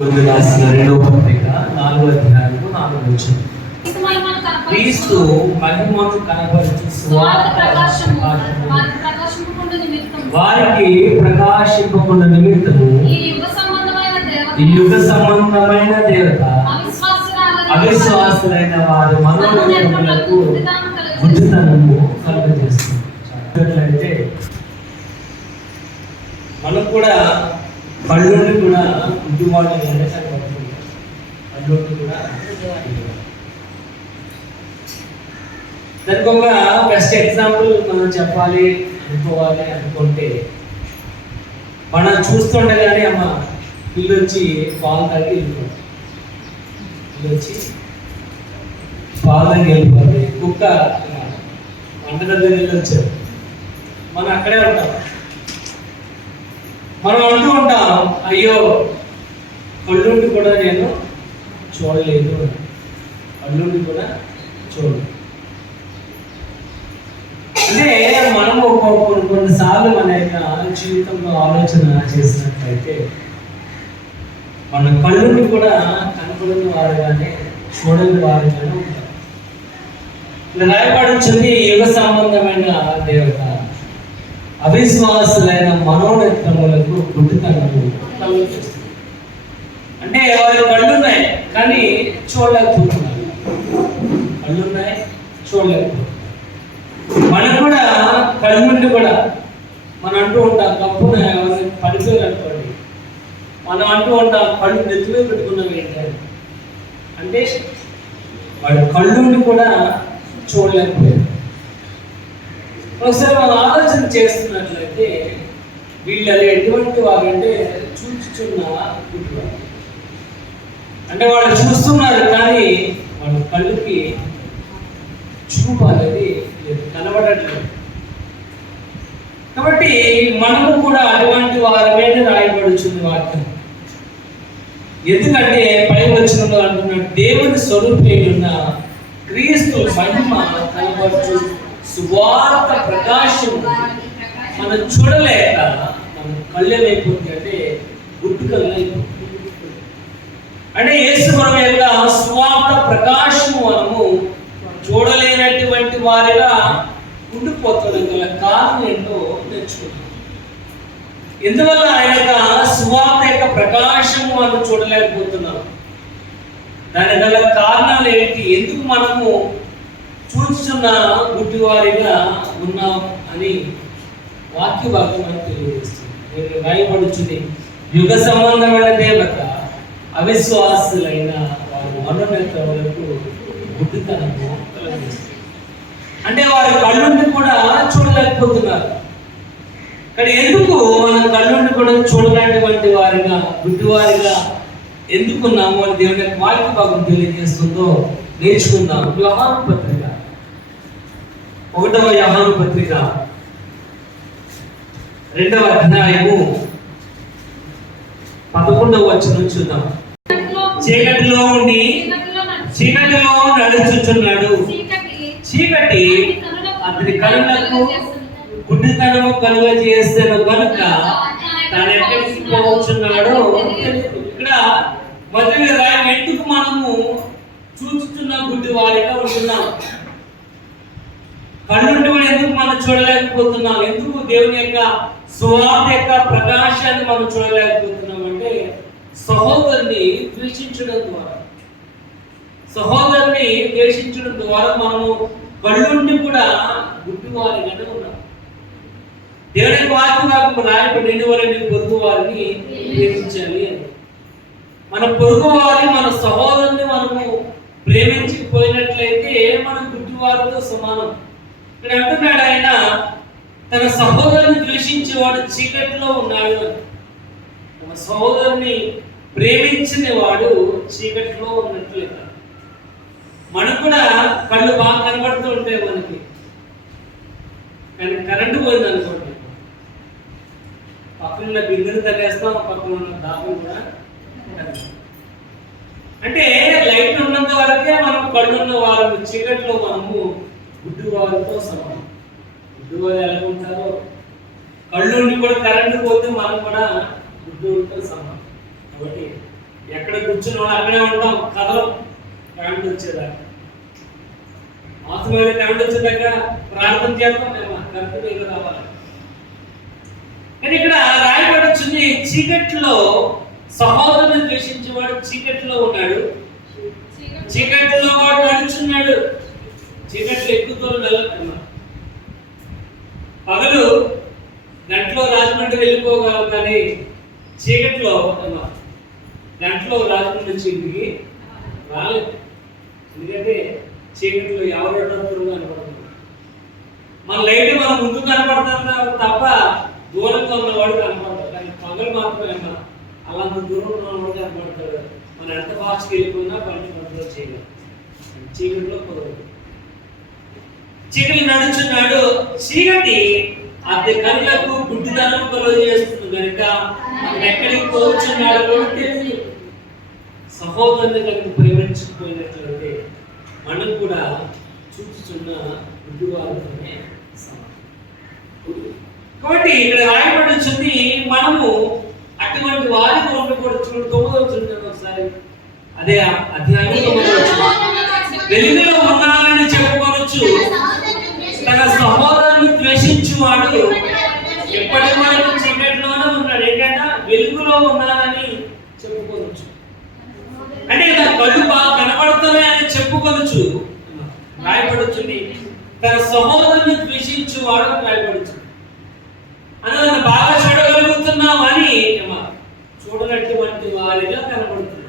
రాసిన 2వ పత్రిక 4వ అధ్యాయము 4వ వచనం. క్రీస్తు మహిమను కనపరచు వారికి ప్రకాశింపకుండా నిమిత్తము ఈ యుగ సంబంధమైన దేవత అవిశ్వాసులైన వారి మనోనేత్రములకు బుద్ధితనము కలుగజేస్తుంది. మనం కూడా కళ్ళుండి కూడా గుడ్డివాళ్ళు కళ్ళుండి కూడా దానికి ఒక బెస్ట్ ఎగ్జాంపుల్ మనం చెప్పాలి అనుకోవాలి అనుకుంటే, మనం చూస్తుండగానే అమ్మ పిల్లి వచ్చి పాలు తాగి వెళ్ళిపోతుంది, పిల్లి వచ్చి పాలు తాగి వెళ్ళిపోతుంది. కుక్క వంటగది వెళ్ళి వచ్చారు, మనం అక్కడే ఉంటాం. మనం అంటూ ఉంటాం, అయ్యో కళ్ళుండి కూడా నేను చూడలేదు, కళ్ళుండి కూడా చూడలేదు. అంటే మనము కొన్నిసార్లు మన యొక్క జీవితంలో ఆలోచన చేసినట్లయితే మన కళ్ళుని కూడా కనపడని వారుగానే చూడని వారుగానే ఉంటారు. రాయబడించింది యుగ సంబంధమైన దేవత అవిశ్వాసులైన మనోనేత్రములకు గుడ్డితనము కలుగజేస్తుంది. అంటే వారి కళ్ళున్నాయి కానీ చూడలేకపోతున్నారు, కళ్ళున్నాయి చూడలేకపోతున్నారు. మనం కూడా కళ్ళుండి కూడా మనం అంటూ ఉంటాం, కప్పున ఎవరిని పడిపోయారు అనుకోండి, మనం అంటూ ఉంటాం కళ్ళు నెత్తిలో పెట్టుకున్నాం ఏంటంటే, అంటే వాడు కళ్ళుండి కూడా చూడలేకపోయారు. ఒకసారి మనం ఆలోచన చేస్తున్నట్లయితే వీళ్ళు ఎటువంటి వారు అంటే చూచుచున్న గుడ్డివారు. అంటే వాళ్ళు చూస్తున్నారు కానీ వాళ్ళ కళ్ళుకి చూపు అనేది కనబడట్లేదు. కాబట్టి మనము కూడా అటువంటి వారమే రాయబడుచుంది వాక్యం. ఎందుకంటే పై వచనంలో అంటున్నాడు, దేవుని స్వరూపేయున్న క్రీస్తు మహిమ కనబడుచు సువార్త ప్రకాశం మనం చూడలేక మన కళ్ళైపోతుంది, అంటే గుడ్డు కళ్ళైపోతుంది. అంటే యేసు ప్రభు యొక్క సువార్త ప్రకాశము మనము చూడలేనటువంటి వారిగా ఉండిపోతుంది. గల కారణం ఏంటో నేర్చుకుంటాం. ఎందువల్ల ఆయన యొక్క సువార్త యొక్క ప్రకాశము మనం చూడలేకపోతున్నాం, దాని గల కారణాలు ఏంటి, ఎందుకు మనము చూస్తున్న గుడ్డివారిగా ఉన్నాం అని వాక్య భాగం మనకు తెలియజేస్తుంది. రాయబడుచుంది, యుగ సంబంధమైన దేవత అవిశ్వాసులైన వారి మనోనేత్రములకు గుడ్డితనము కలుగజేస్తుంది. అంటే వారి కళ్ళుండి కూడా చూడలేకపోతున్నారు. కానీ ఎందుకు మనం కళ్ళుండి కూడా చూడలేనటువంటి వారిగా గుడ్డివారిగా ఎందుకున్నాము అని దేవుని యొక్క వాక్య భాగం తెలియజేస్తుందో నేర్చుకుందాం. యోహాను పత్రిక 1వ యోహాను పత్రిక 2వ అధ్యాయము 11వ వచనం చూద్దాం. చీకటిలో ఉండి చీకటిలో నడుచుచున్నాడు, చీకటి అతని కనులకు గుడ్డితనము కలుగజేస్తాను కనుక తాను ఎక్కడికి పోవచ్చున్నాడో తెలియదు. ఇక్కడ మొదటి రాయం, ఎందుకు మనము చూస్తున్న గుడ్డి వారిగా ఉంటున్నాం, కళ్ళుండి కూడా ఎందుకు మనం చూడలేకపోతున్నాం, ఎందుకు దేవుని యొక్క సువార్త యొక్క ప్రకాశాన్ని మనం చూడలేకపోతున్నాం అంటే సహోదరుని ద్వేషించడం ద్వారా, సహోదరుని ద్వేషించడం ద్వారా మనము కళ్ళుండి కూడా గుడ్డివారిగానే ఉన్నాం. దేవుని వాక్యం రాయబడి నేను వారిని పొరుగు వారిని ప్రేమించాలి అని. మన పొరుగు వారి మన సహోదరుని మనము ప్రేమించకపోయినట్లయితే మనం గుడ్డివారితో సమానం. ఇక్కడ అంటున్నాడు ఆయన, తన సహోదరుని ద్వేషించేవాడు చీకటిలో ఉన్నాడు అని. తన సహోదరుని ప్రేమించిన వాడు చీకటిలో ఉన్నట్లే. మనకు కూడా కళ్ళు బాగా కనబడుతూ ఉంటాయి మనకి, కానీ కరెంటు పోయింది అనుకోండి, పక్కన బిందులు తగ్గేస్తాం, పక్కన ఉన్న దాపం కూడా. అంటే లైట్ ఉన్నంత వరకే మనం కళ్ళున్న వారు, చీకట్లో మనము గుడ్డి వారితో సమానం. గుడ్డి వారు ఎలా ఉంటారో, కళ్ళుండి కూడా కరెంటు పోతే మనం కూడా గుడ్డి సమానం. కాబట్టి ఎక్కడ కూర్చున్నాడు అక్కడే ఉంటాం, కథలం కరెంట్ వచ్చేదాకా. మాత్రమే కరెంట్ వచ్చేదాక ప్రార్థన చేద్దాం, కరెంట్ మీద రావాలి. కానీ ఇక్కడ రాయబడుచుంది, చీకట్లో సహోదరుని ద్వేషించేవాడు చీకట్లో ఉన్నాడు, చీకట్లో వాడు నడుచున్నాడు. చీకట్లో ఎక్కువ దూరం వెళ్ళకుండా పగలు గంటలో రాజమండ్రి వెళ్ళిపోగలం, కానీ చీకట్లో గంటలో రాజమండ్రి నుంచి ఇంటికి రాలేదు. ఎందుకంటే చీకట్లో ఎవరు కనపడుతుంది. మన లైట్ మనం ముందు కనపడతాం తప్ప దూరంగా ఉన్నవాడు కనపడతాడు. కానీ పగలు మాత్రమే అలాంత దూరం ఉన్నవాడు కనపడతాడు. మనం ఎంత ఫాస్ట్కి వెళ్ళిపోయినా పని కంట్రోల్ చేయగలం. చీకటిలో కుదరదు. చీకటి నడుచున్నాడు. చీకటి అది కళ్ళకు గుడ్డిదనం కలుగ చేస్తుంది కనుక మనం ఎక్కడికి పోవచ్చున్నాడు కూడా తెలియదు. సహోదరుని కనుక ప్రేమించకపోయినట్లయితే మనం కూడా చూస్తున్న గుడ్డివారితోనే సమానం. కాబట్టి ఇక్కడ రాయబడుచుంది, మనము అటువంటి వారితో ఉండకూడదు. చూడు 9వ వచనం ఒకసారి, అదే అధ్యాయంలో వెలుగులో ఉన్నానని చెప్పుకోవచ్చు, తన సహోదరుని ద్వేషించువాడు ఎప్పటి వరకు చీకటిలోనే ఉన్నాడు. ఏంటంటే వెలుగులో ఉన్నానని చెప్పుకోవచ్చు, అంటే నా కళ్ళు బాగా కనబడుతున్నాయని చెప్పుకోవచ్చు. రాయబడుతుంది, తన సహోదరుని ద్వేషించువాడు రాయబడుతుంది. అన్న బాగా చూడగలుగుతున్నామని చూడనటువంటి వారిగా కనబడుతుంది.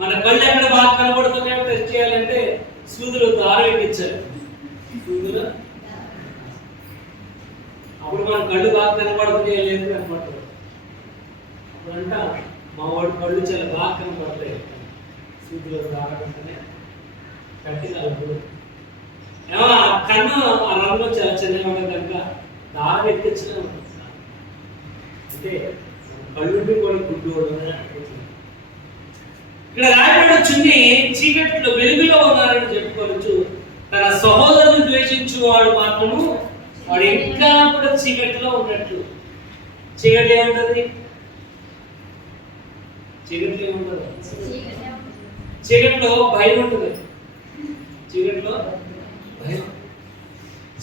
మన కళ్ళు ఎక్కడ బాగా కనబడుతున్నాయో టెస్ట్ చేయాలంటే సూదులు దారం ఎక్కించాలి. సూదులు అప్పుడు మన కళ్ళు బాగా కనబడుతున్నాయో లేదు కనబడుతుంది. అప్పుడంట మా వాడి కళ్ళు చాలా బాగా కనబడతాయి, సూదులు దారం కట్టినప్పుడు కన్ను ఆ రంగులో చాలా చిన్నగా ఉండదు కనుక దారం ఎక్కించిన అంటే కళ్ళుండి కూడా గుడ్డు. ఇక్కడ రాయబడొచ్చింది, చీకట్లో వెలుగులో ఉన్నారని చెప్పుకోవచ్చు. తన సహోదరుని ద్వేషించు వాడు మాత్రము వాడు ఇంకా కూడా చీకట్లో ఉన్నట్లు. చీకటి ఏముంటది? చీకట్లో ఏముంటది? చీకట్లో భయం ఉంటుంది. చీకట్లో భయం.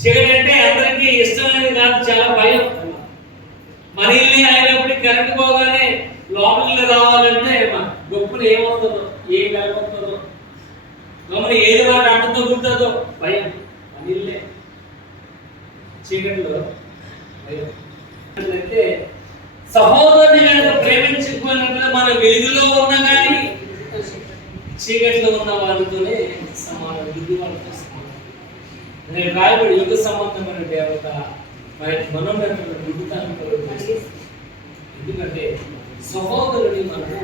చీకటి అంటే అందరికీ ఇష్టమైనది కాదు, చాలా భయం. మన ఇల్లు అయినప్పుడు కరెంట్ పోగానే లోపలికి రావాలంటే గొప్పలు ఏమవుతుందో, ఏం కలగొస్తుందో, గమని ఏది వాటి అడ్డంతో ఉంటుందో భయం. మన ఇల్లే చీకటిలో భయం. అంటే సహోదరుని కనుక ప్రేమించుకున్నట్లు మన వెలుగులో ఉన్నా కానీ చీకటిలో ఉన్న వాళ్ళతోనే సమానం, బుద్ధి వాళ్ళతో సమానం. నేను రాయబడి యుగ సంబంధమైన దేవత మనోన్నతమైన బుద్ధితాన్ని. ఎందుకంటే సహోదరుని మనము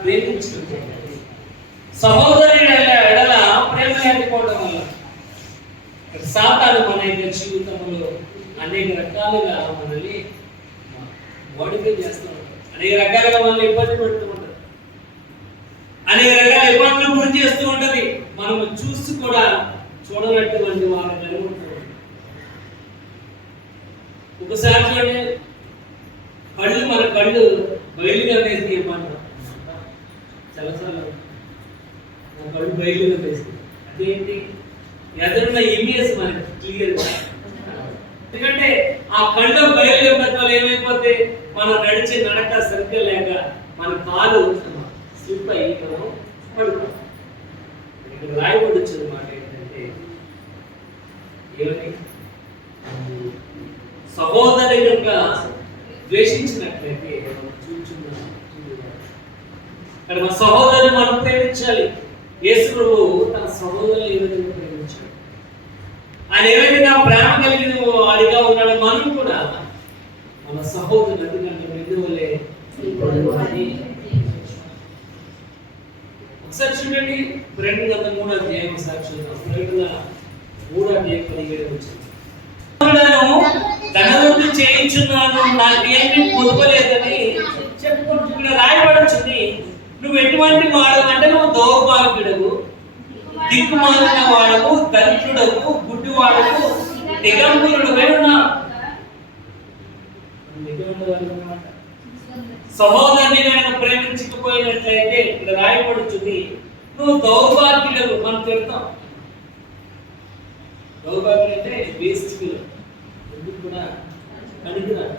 ప్రేమించుకుంటాం. సహోదరుని ఎడల ప్రేమ లేకపోవడం వల్ల సాతాను మన యొక్క జీవితంలో అనేక రకాలుగా మనల్ని మోడిఫై చేస్తూ ఉంటాడు. అనేక రకాలుగా మనల్ని ఇబ్బంది పెడుతూ ఉంటాడు. అనేక రకాల ఇబ్బందులు గురి చేస్తూ ఉంటది. మనము చూసి కూడా చూడనటువంటి వారు కలుగుతూ. ఒకసారి చూడండి, కళ్ళు మన కళ్ళు బయలుగా వేసి ఇవ్వమంటారు. చాలాసార్లు నా కళ్ళు బయలుగా వేసి అదేంటి ఎదురున్న ఇమేజ్ మనకి క్లియర్గా. ఎందుకంటే ఆ కళ్ళు బయలుగా వల్ల ఏమైపోతే మనం నడిచే నడక సరిగ్గా లేక మన కాలు స్లిప్ అయ్యి మనం పడుతాం. ఇక్కడ రాయబడి వచ్చిన మాట ఏంటంటే, ఏమని సహోదరు కనుక ద్వేషించినట్లయితే ఇక్కడ మన సహోదరుని మనం ప్రేమించాలి. యేసు ప్రభువు తన సహోదరుని ఏ విధంగా ప్రేమించాడు, ఆయన ఏ విధంగా ప్రేమ కలిగిన వాడిగా ఉన్నాడు. మనం కూడా మన సహోదరుని ఎందుకంటే విధువులే. ఒకసారి చూడండి, 2:3 అధ్యాయం ఒకసారి చూద్దాం. 2:3 వచ్చింది. ధనవృద్ధి చేయించున్నాను, నాకేమీ పొదుపలేదని చెప్పుకుంటూ ఇక్కడ రాయబడుతుంది. నువ్వు ఎటువంటి వాడు అంటే నువ్వు దౌర్భాగ్యుడవు, దిక్కుమాలిన వాడవు, దరిద్రుడవు, గుడ్డివాడవు, దిగంబరుడువై ఉన్నావు. సహోదరుని కనుక ప్రేమించకపోయినట్లయితే ఇక్కడ రాయబడుతుంది నువ్వు దౌర్భాగ్యులకు. మనం తిడతాం, దౌర్భాగ్యులు అంటే వేస్ట్ ఎందుకు కూడా కనుగొన్నాడు.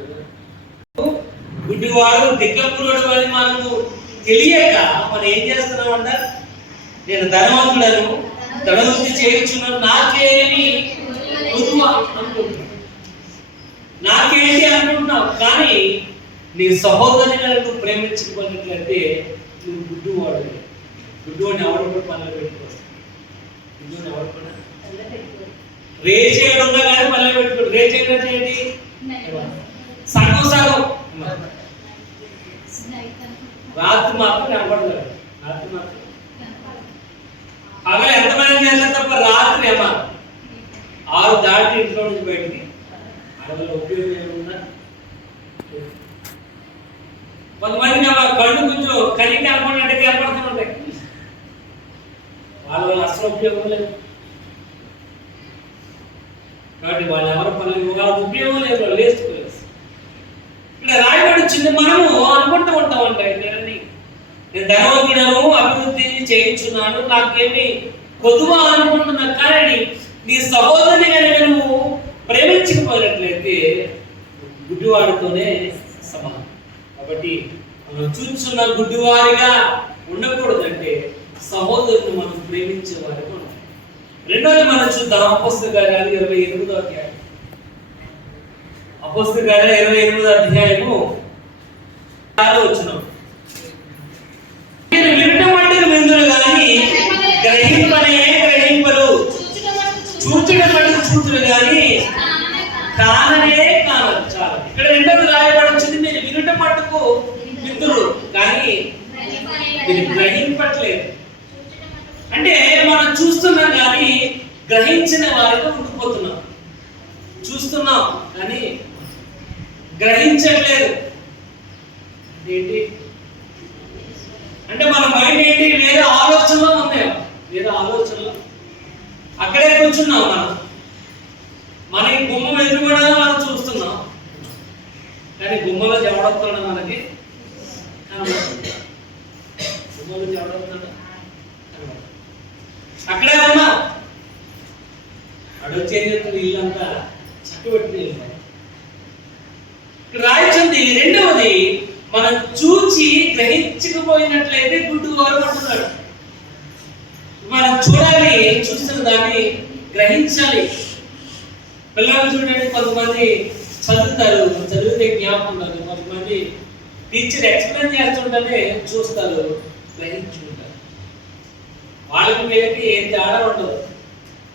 గుడ్డివాడు దిగ్గపురుడు అని మనకు తెలియక మనం ఏం చేస్తున్నామంట, నేను ధనవంతుడను, ధనవృద్ధి చేయించున్నాను, నాకేమి కొదువ అనుకుంటున్నావు, నాకేంటి అనుకుంటున్నావు. కానీ నీ సహోదరుని నువ్వు ప్రేమించకపోయినట్లయితే నువ్వు గుడ్డివాడు. గుడ్డివాడిని ఎవరు కూడా పనులు పెట్టుకోవచ్చు. గుడ్డివాడిని ఎవరు కూడా రే చేయడం ఉన్నా కానీ పనులు పెట్టుకోడు. రే చేయడం ఏంటి, సగం సగం. రాత్రి మాత్రం కనపడతాడు, రాత్రి మాత్రం పగలు ఎంతమంది చేస్తారు తప్ప రాత్రి ఏమా 6 దాటి ఇంట్లో నుంచి బయటికి అడవుల ఉపయోగం ఏముందా. కొంతమందికి కళ్ళు కొంచెం కలిగి కనపడినట్టు కనపడుతుంటాయి, వాళ్ళ అసలు ఉపయోగం లేదు. కాబట్టి వాళ్ళు ఎవరు పనులు వాళ్ళ ఉపయోగం లేదు, వాళ్ళు వేసుకోలేదు. ఇక్కడ రాయబడి చిన్న మనము అనుకుంటూ ఉంటామంట, నేను ధనవంతుడను, అభివృద్ధి చేయించున్నాను, నాకేమి కొదువ అనుకుంటున్నా. కానీ నీ సహోదరుని కనుక నువ్వు ప్రేమించకపోయినట్లయితే గుడ్డివాడితోనే సమానం. కాబట్టి మనం చూస్తున్న గుడ్డివారిగా ఉండకూడదంటే సహోదరుని మనం ప్రేమించేవారిగా ఉండాలి. రెండోది మనం చూద్దాం అపోస్తలుల కార్యాలు 28వ అధ్యాయం. అపోస్తలుల కార్యాలు 28వ అధ్యాయము వచ్చినాం. వినటం అంటే విందులు కానీ గ్రహింపనే గ్రహింపరు, చూచడం అంటే చూచులు కానీ కాననే కానరు. చాలా ఇక్కడ రెండోది రాయబడి వచ్చింది, మీరు వినటం మట్టుకు విందులు కానీ మీరు గ్రహింపట్లేదు. అంటే మనం చూస్తున్నాం కానీ గ్రహించిన వారితో ఉండిపోతున్నాం. చూస్తున్నాం కానీ గ్రహించట్లేదు. ఏంటి అంటే మన మైండ్ ఏంటి, వేరే ఆలోచనలో ఉంది, వేరే ఆలోచనలో అక్కడే కూర్చున్నాం. మనకి గుమ్మం ఎదురుగా మనం చూస్తున్నాం కానీ గుమ్మలో ఎవడొస్తున్నాడు, మనకి గుమ్మలో ఎవడొస్తున్నాడు, అక్కడే ఉన్నాం. అడొచ్చే ఇల్లంతా చక్కబెట్టి రాయించింది. రెండవది మనం చూచి గ్రహించకపోయినట్లయితే గుడ్డివారు అంటున్నాడు. మనం చూడాలి, చూస్తున్న దాన్ని గ్రహించాలి. పిల్లలు చూడండి, కొంతమంది చదువుతారు, చదివితే జ్ఞాపకం ఉండదు. కొంతమంది టీచర్ ఎక్స్ప్లెయిన్ చేస్తుంటేనే చూస్తారు, గ్రహించుకుంటారు. వాళ్ళకి మీదకి ఏం తేడా ఉండదు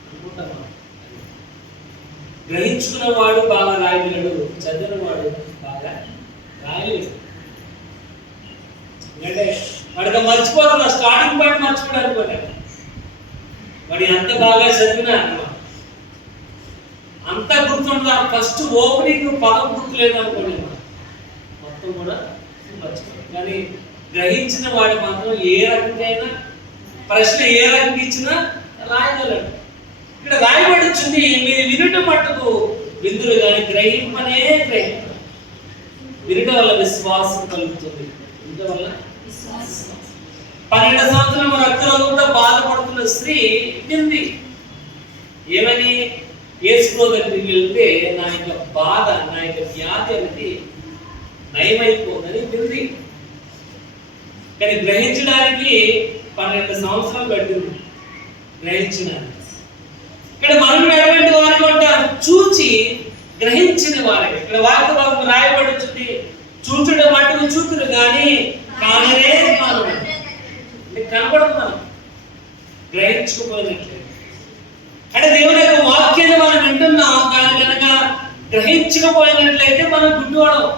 అనుకుంటాను. గ్రహించుకున్న వాడు బాగా రాయగలడు, చదివిన వాడు బాగా రాయలేడు. ఎందుకంటే వాడికి మర్చిపోతున్నా, స్టార్టింగ్ పాయింట్ మర్చిపోవడానికి పోయాడు. వాడు ఎంత బాగా చదివినా అంత గుర్తుండదా, ఫస్ట్ ఓపెనింగ్ పదం గుర్తు లేదనుకోండి, మొత్తం కూడా మర్చిపోతాడు. కానీ గ్రహించిన వాడు మాత్రం ఏ రకంగా ప్రశ్న ఏ రకంగా ఇచ్చినా రాయగలడు. ఇక్కడ రాయబడి వచ్చింది, మీరు వినటం మట్టుకు విందులు కానీ గ్రహింపనే గ్రహింప. వినటం వల్ల విశ్వాసం కలుగుతుంది. వినటం వల్ల 12 సంవత్సరాలు రక్తరోగంతో బాధపడుతున్న స్త్రీ వింది. ఏమని? యేసు దగ్గరికి వెళ్తే నా యొక్క బాధ, నా యొక్క వ్యాధి అనేది నయమైపోతుందని వింది. కానీ గ్రహించడానికి 12 సంవత్సరాలు పట్టింది గ్రహించడానికి. ఇక్కడ మనం ఎటువంటి వారికి ఉంటారు, చూచి గ్రహించిన వారికి. ఇక్కడ వార్త భాగం రాయబడి వచ్చింది, చూచడం మట్టుకు చూతురు కానీ కానరే కాను. కనపడుతున్నాను, గ్రహించుకోపోయినట్లే. అంటే దేవుని యొక్క వాక్యాన్ని మనం వింటున్నాం కానీ కనుక గ్రహించకపోయినట్లయితే మనం గుడ్డివాడం.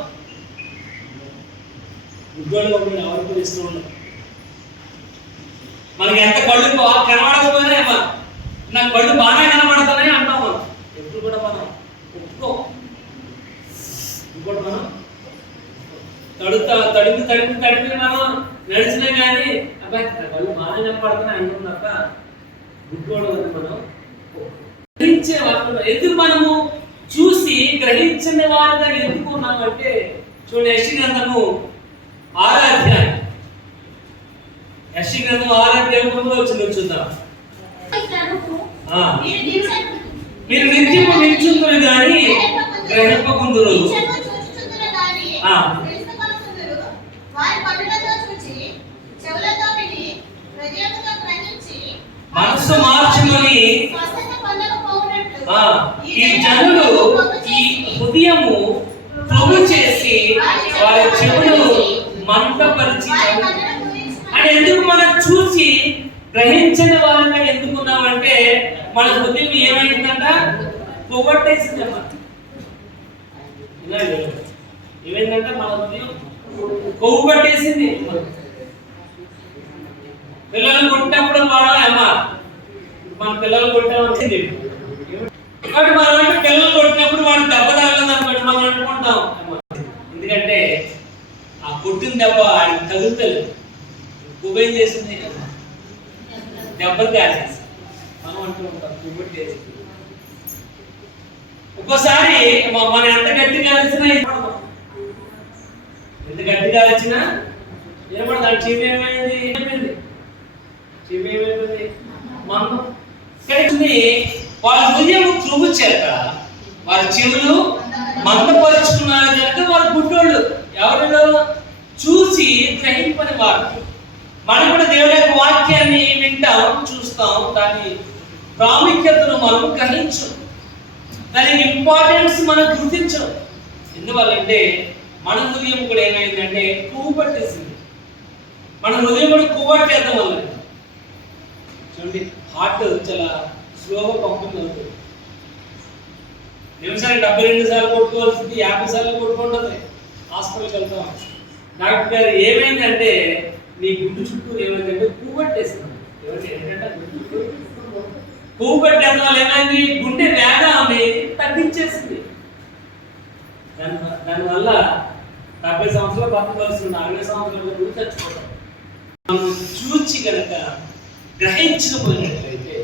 గుడ్డివాడు ఎవరికి ఇస్తూ ఉన్నాం. మనకి ఎంత కళ్ళు కనబడకపోయినా నాకు కళ్ళు బాగానే కనబడతానే అంటాం. మనం ఎప్పుడు కూడా మనం ఒప్పుకోం. ఇంకోటి మనం తడిపి మనం నడిచినా కానీ అబ్బాయి నా కళ్ళు బాగానే కనపడుతున్నాయి అంటున్నాక గుడ్డివాడు మనం గ్రహించే వారు. ఎందుకు మనము చూసి గ్రహించిన వారుగా ఎందుకు ఉన్నామంటే చూడండి, యెషయా గ్రంథము 6వ అధ్యాయం, యెషయా గ్రంథం 6వ అధ్యాయం 9వ వచనం చూద్దాం. మీరు నిత్యము నిల్చుందురు గాని గ్రహింపకుందురు. మనసు మార్చుకొని ఈ జనులు ఈ హృదయము ప్రభు చేసి వారి చెవులు మంటపరిచి అని ఎందుకు మనం చూసి గ్రహించని వారిగా ఎందుకున్నామంటే మన హృదయం ఏమైందంట? కొవ్వట్టేసిందమ్మా. ఏమైందంటే మన హృదయం కొవ్వు పట్టేసింది. పిల్లలు కొట్టినప్పుడు అమ్మా మన పిల్లలు కొట్టామని కాబట్టి మనం అంటే పిల్లలు కొట్టినప్పుడు వాడు దెబ్బ తగలదు అనుకోండి మనం అనుకుంటాం. ఎందుకంటే ఆ కొట్టిన దెబ్బ ఆయన తగులుతుంది. కుబేం చేసింది దెబ్బలు కాసేసి మనం అంటూ ఉంటాం కుబ్బట్టేసి. ఒక్కోసారి మనం ఎంత గట్టిగా అరిచినా ఎంత గట్టిగా అరిచినా ఏమన్నా చెవి ఏమైంది చెవి ఏమైపోయింది మనం వాళ్ళ హృదయం ప్రభు చేత వారి చెవులు మందపరుచుకున్నారు కనుక వారు గుడ్డోళ్ళు ఎవరిలో చూసి గ్రహింపని వారు. మనం కూడా దేవుడి యొక్క వాక్యాన్ని వింటాం, చూస్తాం, దాని ప్రాముఖ్యతను మనం గ్రహించం, దానికి ఇంపార్టెన్స్ మనం గుర్తించం. ఎందువల్లంటే మన హృదయం కూడా ఏమైందంటే కొవ్వు పట్టేసింది. మన హృదయం కూడా కొవ్వట్టేద్దాం వల్ల చూడండి హార్ట్ చాలా స్లోగా పంపింగ్ అవుతుంది. నిమిషానికి 72 సార్లు కొట్టుకోవాల్సింది 50 సార్లు కొట్టుకుంటుంది. హాస్పిటల్కి వెళ్తాం, డాక్టర్ గారు ఏమైందంటే నీ గుండు చుట్టూ ఏమైందంటే పువ్వు పట్టేసింది. పువ్వు పట్టేసిన వాళ్ళు ఏమైంది గుండె వేగాన్ని తగ్గించేసింది. దానివల్ల 70 సంవత్సరాలు బతకవలసింది 60 సంవత్సరాలు చచ్చిపోతాం. మనం చూచి కనుక గ్రహించకపోయినట్లయితే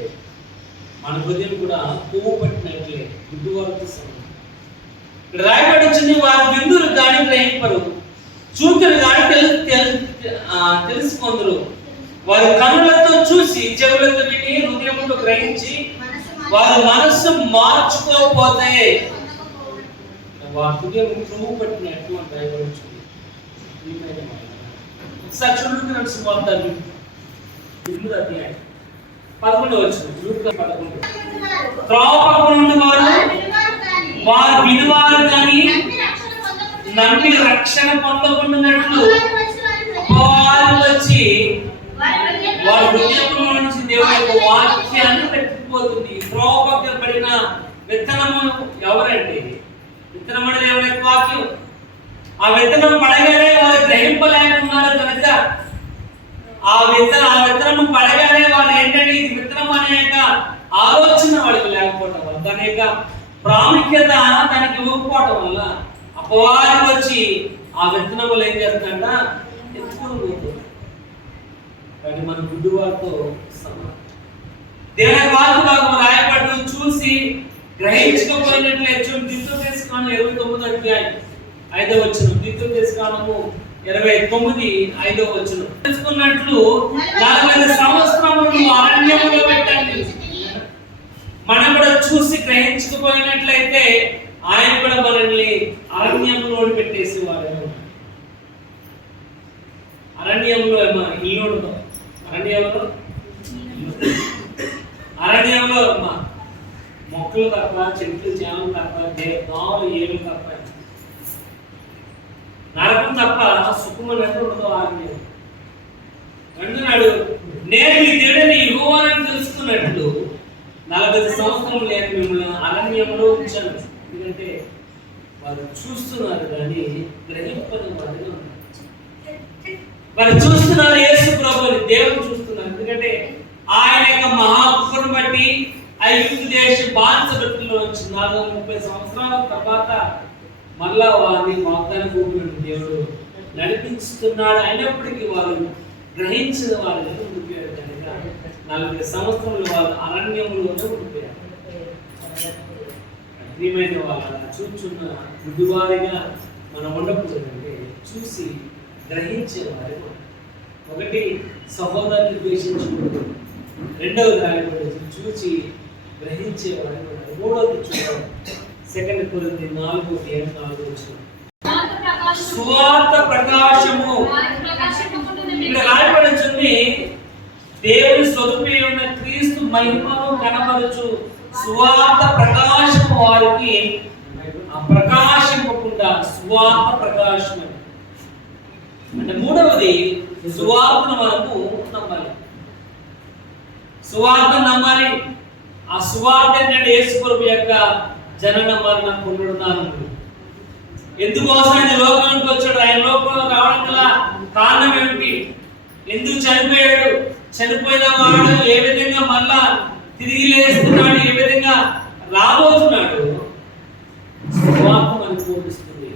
మన హృదయం కూడా పువ్వు పట్టినట్లే గుడ్డు వరకు రాయబడి వచ్చింది. వారు విందురు కానీ గ్రహింపరు, చూతురు కానీ తెలుసుకొందరు. వారు కనులతో చూసి చెవులతో విని హృదయంతో గ్రహించి వారు మనస్సు మార్చుకోకపోతే వారి హృదయం పువ్వు పట్టినట్టు అని రాయబడి వచ్చింది. ఒకసారి చూడండి నడుచుకుంటారు 8వ అధ్యాయం 11వ వచనం. 11 త్రోవ నుండి వారు వినువారు కానీ నమ్మి రక్షణ పొందకుండానట్లు అపవాది వచ్చి వారి హృదయంలో నుంచి దేవుని యొక్క వాక్యాన్ని పెట్టిపోతుంది. త్రోవ పక్కన పడిన విత్తనము ఎవరండి? విత్తనం అనేది దేవుని యొక్క వాక్యం. ఆ విత్తనం పడగానే వారు గ్రహింపలేకున్నారు కనుక ఆ విత్తనం పడగానే వాళ్ళు ఏంటంటే ఇది విత్తనం అనే ఆలోచన వాళ్ళకి లేకపోవటం వల్ల, దాని యొక్క ప్రాముఖ్యత దానికి ఇవ్వకపోవటం వల్ల అపవాది వచ్చి ఆ విత్తనములు ఏం చేస్తుందంట ఎత్తుకుని పోతుంది. కానీ మన గుడ్డు వారితో సమానం. దేవుని వాక్య భాగం రాయబడి చూసి గ్రహించకపోయినట్లే దీంతో తీసుకున్నాను 29వ అధ్యాయం 5వ వచనం. దీంతో తీసుకున్నాము 29:5వ వచనం. తెలుసుకున్నట్లు 40 సంవత్సరములు అరణ్యములో పెట్టండి. మనం కూడా చూసి గ్రహించకపోయినట్లయితే ఆయన కూడా మనల్ని అరణ్యంలో పెట్టేసి వారు. అరణ్యంలో ఇల్లు ఉండదు. అరణ్యంలో మొక్కలు తప్ప, చెట్లు చేమలు తప్ప, దోమలు ఏళ్ళు తప్ప, నరకం తప్ప సుఖం అనేది ఉండదు. అరణ్యం అంటున్నాడు, నేను ఈ దేవుడిని యెహోవానని తెలుసుకున్నట్లు 40 సంవత్సరం నేను మిమ్మల్ని అరణ్యంలో ఉంచాను. ఎందుకంటే వారు చూస్తున్నారు కానీ గ్రహింపని వారిగా ఉన్నారు. వారు చూస్తున్నారు యేసు ప్రభువుని, దేవుని చూస్తున్నారు. ఎందుకంటే ఆయన యొక్క మహాకృపను బట్టి ఐగుప్తు దేశ బానిసత్వంలో నుంచి 430 సంవత్సరాల తర్వాత మళ్ళా వారిని వాగ్దాన భూమిని దేవుడు నడిపిస్తున్నాడు. అయినప్పటికీ వారు గ్రహించిన వారు ఉండిపోయారు కనుక 40 సంవత్సరాలు వారు అరణ్యంలోనే ఉండిపోయారు. ప్రియమైన వాళ్ళ చూచున్న మృదువారిగా మనం ఉండకూడదంటే చూసి గ్రహించేవారు. ఒకటి సహోదరుని ద్వేషించుకుంటూ, రెండవది రాయబడింది చూచి గ్రహించేవారు. మూడవది చూద్దాం, 2 కొరింథీ 4:4 సువార్త ప్రకాశము. ఇక్కడ రాయబడుతుంది దేవుని స్వరూపి ఉన్న క్రీస్తు మహిమను కనబరచు సువార్త ప్రకాశము వారికి ప్రకాశింపకుండా సువార్త ప్రకాశం అంటే మూడవది సువార్తను మనము నమ్మాలి. సువార్త నమ్మాలి. ఆ సువార్త ఏంటంటే యేసు ప్రభు యొక్క జనన మరణ పునరుద్ధానములు. ఎందుకోసం ఆయన లోకానికి వచ్చాడు? ఆయన లోకంలో రావడం గల కారణం ఏమిటి? ఎందుకు చనిపోయాడు? చనిపోయిన వాడు ఏ విధంగా మళ్ళా తిరిగి లేస్తున్నాడు, ఏ విధంగా రాబోతున్నాడు? సువార్త మనకు బోధిస్తుంది.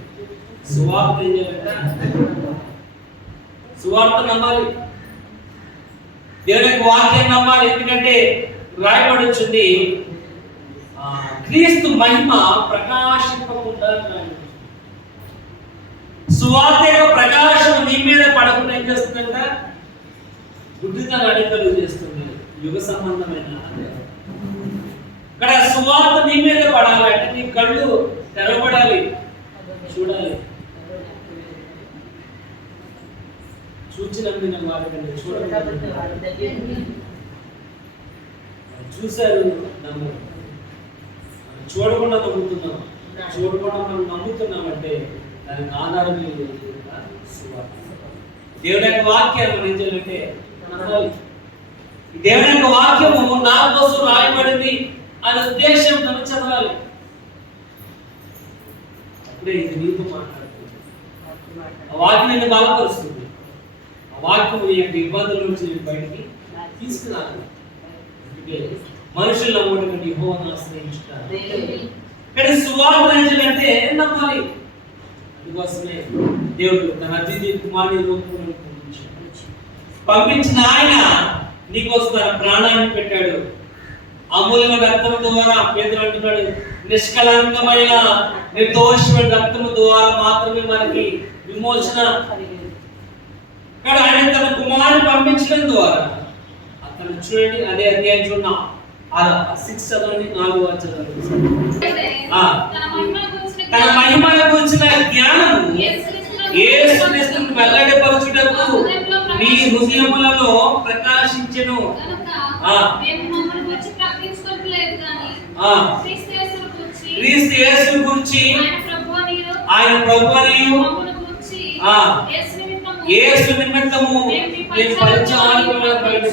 సువార్త ఏం చేయాలంటే సువార్త నమ్మాలి. దేవుని వాక్యం నమ్మాలి. ఎందుకంటే రాయబడుతుంది క్రీస్తు మహిమ ప్రకాశింపకుండా. సువార్త యొక్క ప్రకాశం నీ మీద పడకుండా ఏం చేస్తుందంట? గుడ్డితనాన్ని కలుగు చేస్తుంది. యుగ సంబంధమైన ఇక్కడ సువార్త నీ మీద పడాలంటే నీ కళ్ళు తెరవబడాలి, చూడాలి. చూచి నమ్మిన వారికంటే చూశారు నమ్మరు. చూడకుండా నమ్ముతున్నాం. చూడకుండా మనం నమ్ముతున్నామంటే దానికి ఆధారం సువార్త. దేవుని యొక్క వాక్యాన్ని మనం ఏం చేయాలంటే నమ్మాలి. దేవుని యొక్క వాక్యము నా కోసం రాయబడింది అనే ఉద్దేశం మనం చదవాలి. అప్పుడే ఇది నీతో మాట్లాడుతుంది. ఆ వాక్యం నిన్ను బలపరుస్తుంది. ఆ వాక్యం నీ యొక్క ఇబ్బందుల నుంచి బయటికి తీసుకురాలి. మనుషులు నమ్మడం కంటే యెహోవాను ఆశ్రయించుతారు. ఇక్కడ సువార్త అంటే నమ్మాలి. అందుకోసమే దేవుడు తన అతిథి కుమారుని రూపంలో పంపించిన ఆయన నీకోసం తన ప్రాణాన్ని పెట్టాడు. అమూల్యమైన రక్తము ద్వారా పేదలు అంటున్నాడు, నిష్కలంకమైన నిర్దోషమైన రక్తము ద్వారా మాత్రమే మనకి విమోచన. ఇక్కడ ఆయన తన కుమారుని పంపించడం ద్వారా అతను చూడండి, అదే అధ్యాయం చూడండి, 6 చదవండి, 4 చదవండి. తన మహిమను గురించిన జ్ఞానము యేసుక్రీస్తును వెల్లడిపరచుటకు మీ హృదయములలో ప్రకాశించెను. క్రీస్తు యేసును గురించి ఆయన ప్రభువనియు యేసు నిమిత్తము నేను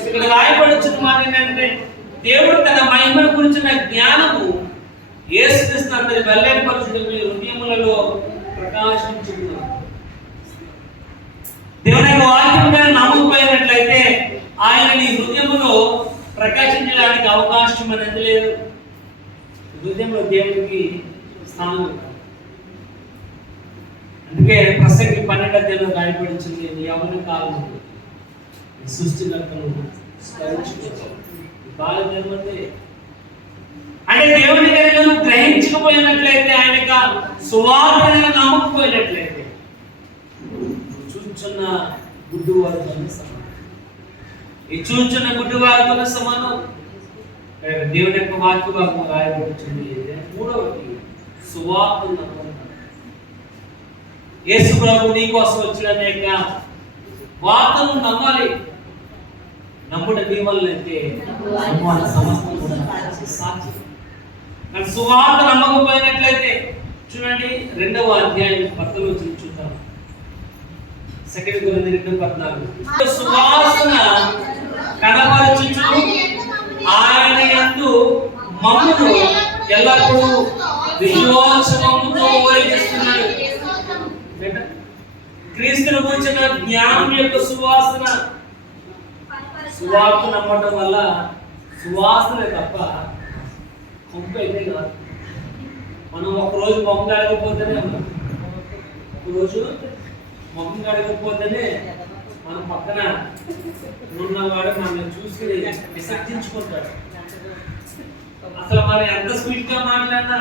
ఇక్కడ రాయబడుచున్న మాట ఏంటంటే దేవుడు తన మహిమను గురించిన జ్ఞానము యేసుక్రీస్తు అందరి వెల్లడిపరచుటకు మీ హృదయములలో ప్రకాశించును. దేవుని యొక్క వాక్యం మీద నమ్మకపోయినట్లయితే ఆయన నీ హృదయంలో ప్రకాశించడానికి అవకాశం అనేది లేదు. హృదయంలో దేవునికి స్థానం. అందుకే ప్రసంగి 12 రాయబడించింది, నీ యవ్వన కాలం సృష్టికర్తను స్మరించుకో. బాల్యమంటే అంటే దేవుని కనుక నువ్వు గ్రహించకపోయినట్లయితే, ఆయన యొక్క సువార్తను నమ్మకపోయినట్లయితే చూచున్న గుడ్డివారితో సమానం. ఈ చూచున్న గుడ్డివారితో సమానం. దేవుని యొక్క వాక్య భాగం రాయబడుతుంది. మూడవది సువార్తను నమ్మాలి. యేసు ప్రభు నీ కోసం వచ్చిన అనేక వార్తను నమ్మాలి. నమ్ముట నీ వల్ల అయితే సమస్తం కూడా సాధ్యం. కానీ సువార్త నమ్మకపోయినట్లయితే చూడండి, 2వ అధ్యాయం 10 చూద్దాం. 2 కొరింథీ 2:14 సువాసన కనపరచుచు ఆయన యందు మమ్మును ఎల్లప్పుడూ విశ్వాసముతో ఓరించుచున్నాడు. క్రీస్తును గురించిన జ్ఞానం యొక్క సువాసన. సువార్త నమ్మటం వల్ల సువాసనే తప్ప కొంపు అయితే కాదు. మనం ఒకరోజు మొహం కడగకపోతేనే ఒకరోజు మొహం కడగకపోతేనే మన పక్కన ఉన్నవాడు మనల్ని చూసి విసర్జించుకుంటాడు. అసలు మనం ఎంత స్వీట్ గా మాట్లాడినా,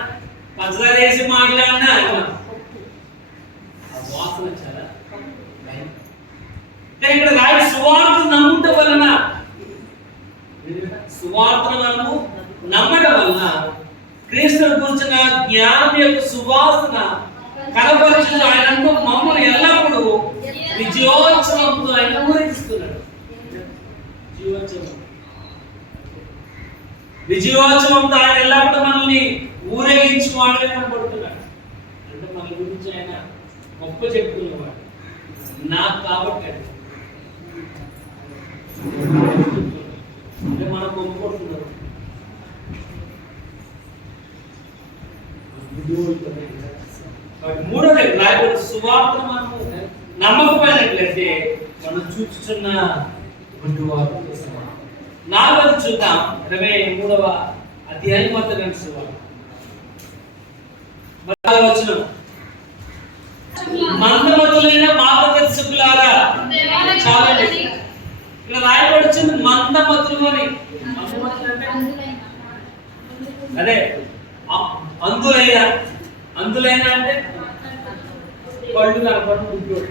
పంచదార వేసి మాట్లాడినా ఆ వాసన చాలా ఇక్కడ రాయి సువార్త నమ్ముట వలన, సువార్తను మనము నమ్మడం వలన క్రీస్తు గురించిన జ్ఞానం యొక్క సువాసన కనపరచు ఆయనంతో మమ్మల్ని ఎల్లప్పుడూ విజయోత్సవంతో ఆయన ఊరేగిస్తున్నాడు. విజయోత్సవంతో ఆయన ఎల్లప్పుడూ మనల్ని ఊరేగించుకోవాలని కనపడుతున్నాడు. అంటే మన గురించి ఆయన గొప్ప చెప్పుకునేవాడు. నాకు కాబట్టి అంటే మనం గొప్పపడుతున్నాం. మూడోది రాయబడిన సువార్తను మనము నమ్మకపోయినట్లయితే మనం చూస్తున్న గుడ్డివారు. నాలుగోది చూద్దాం, 23వ అధ్యాయం మత్తయి సువార్త. మందమతులైన మార్గదర్శకులారా, చాలండి. ఇక్కడ రాయబడుతుంది మందమతులు అని. అదే అందులైన, అందులైన అంటే కళ్ళు కనపడిన గుడ్డోడు.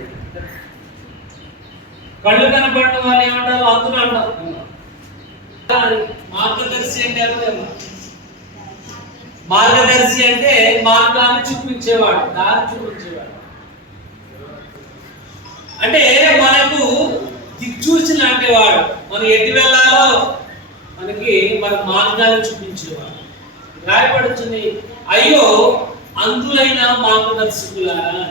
కళ్ళు కనపడిన వాళ్ళు ఏమంటారు? అందులో అంటారు. మార్గదర్శి అంటే ఎవరు? మార్గదర్శి అంటే మార్గాన్ని చూపించేవాడు, దారి చూపించేవాడు. అంటే మనకు దిక్చూచి లాంటి వాడు, మనం ఎటు వెళ్ళాలో మనకి మన మార్గాన్ని చూపించేవాడు. రాయబడుతుంది, అయ్యో అందులైన మార్గదర్శకులారా.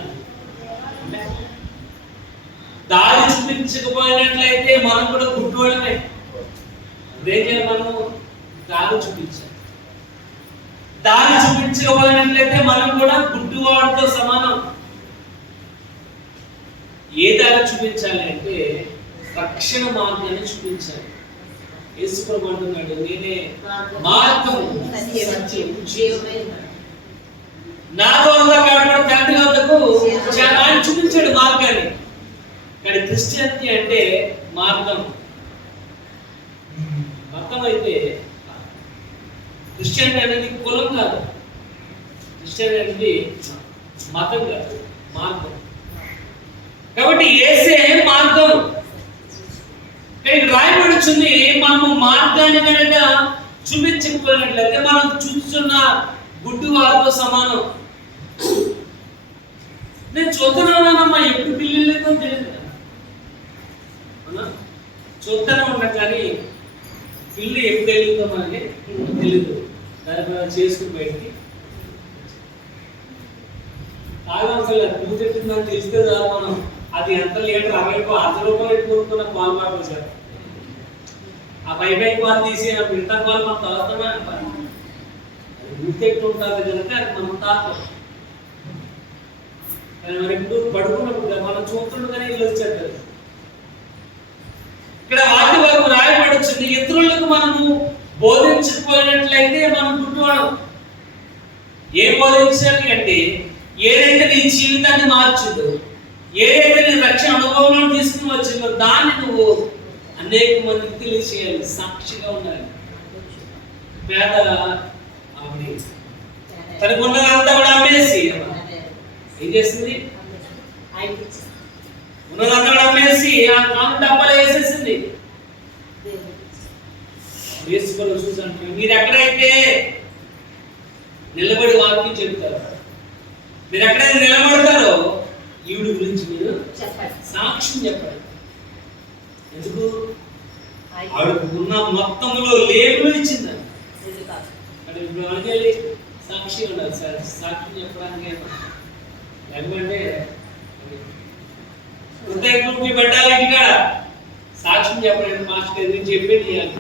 దారి చూపించకపోయినట్లయితే మనం కూడా గుడ్డోళ్ళమే. అదేంటే మనము దారి చూపించాలి. దారి చూపించకపోయినట్లయితే మనం కూడా గుడ్డివాడితో సమానం. ఏ దారి చూపించాలి అంటే రక్షణ మార్గాన్ని చూపించాలి. యేసు ప్రభు అంటున్నాడు, నేనే మార్గము సత్యము జీవము. నాతో ఉన్నవాడు తండ్రి వద్దకు ఆయన చూపించాడు మార్గాన్ని. కానీ క్రిస్టియానిటీ అంటే మార్గం, మతం అయితే క్రిస్టియానిటీ అనేది కులం కాదు, క్రిస్టియానిటీ అనేది మతం కాదు, మార్గం. కాబట్టి యేసే మార్గం. రాయబడుతుంది, మనము మార్గాన్ని కనుక చూపించకపోయినట్లయితే మనం చూస్తున్న గుడ్డి వారితో సమానం. నేను చూస్తున్నానమ్మా, ఎప్పుడు పిల్లలతో తెలియదు, చూస్తూనే ఉన్నా కానీ పిల్లి ఎప్పుడు వెళ్ళిందో మనకి తెలియదు. దాని చేసుకుని బయటికి తాగవసలు నువ్వు చెప్పిందని తెలిస్తే చాలు. మనం అది ఎంత లీటర్ 60 రూపాయలు ఎట్టుకుంటున్న పాలు మాట్లాడు. ఆ పై పాలు తీసి మిగతా పాలు మనం తాగుతామే అంటారు. గుర్తెట్టు ఉంటుంది కనుక అది మనం తాగుతాం. కానీ మరి ఇప్పుడు పడుకున్నప్పుడు మనం చూస్తుండగానే ఇల్లు వచ్చేది. ఇక్కడ వాటి వరకు రాయబడుతుంది, ఇతరులకు మనము బోధించకపోయినట్లయితే మనం గుడ్డివాడు. ఏం బోధించాలి అంటే ఏదైతే నీ జీవితాన్ని మార్చుదో, ఏదైతే నీ రక్షణ అనుభవంలో తీసుకుని వచ్చిందో దాన్ని నువ్వు అనేక మందికి తెలియచేయాలి, సాక్షిగా ఉండాలి. పేద ఆవిడ తనకున్నదంతా కూడా అమ్మేసి ఏం చేసింది? ఉన్నదంతా కూడా అమ్మేసి ఆ కాను డబ్బాలో వేసేసింది. వేసుకొని చూసంటే మీరు ఎక్కడైతే నిలబడి వాక్యం చెప్తారో, మీరు ఎక్కడైతే నిలబడతారో ఈవిడ గురించి మీరు సాక్ష్యం చెప్పండి. ఎందుకు? ఆవిడకు ఉన్న మొత్తంలో లేబుల్ ఇచ్చిందని. ఇప్పుడు మనకెళ్ళి సాక్షి ఉండాలి సార్, సాక్ష్యం చెప్పడానికి. లేకపోతే హృదయ గ్రూప్ పెట్టాలి, ఇంకా సాక్ష్యం చెప్పండి. మాస్టర్ నేను చెప్పేది ఇవ్వాలి.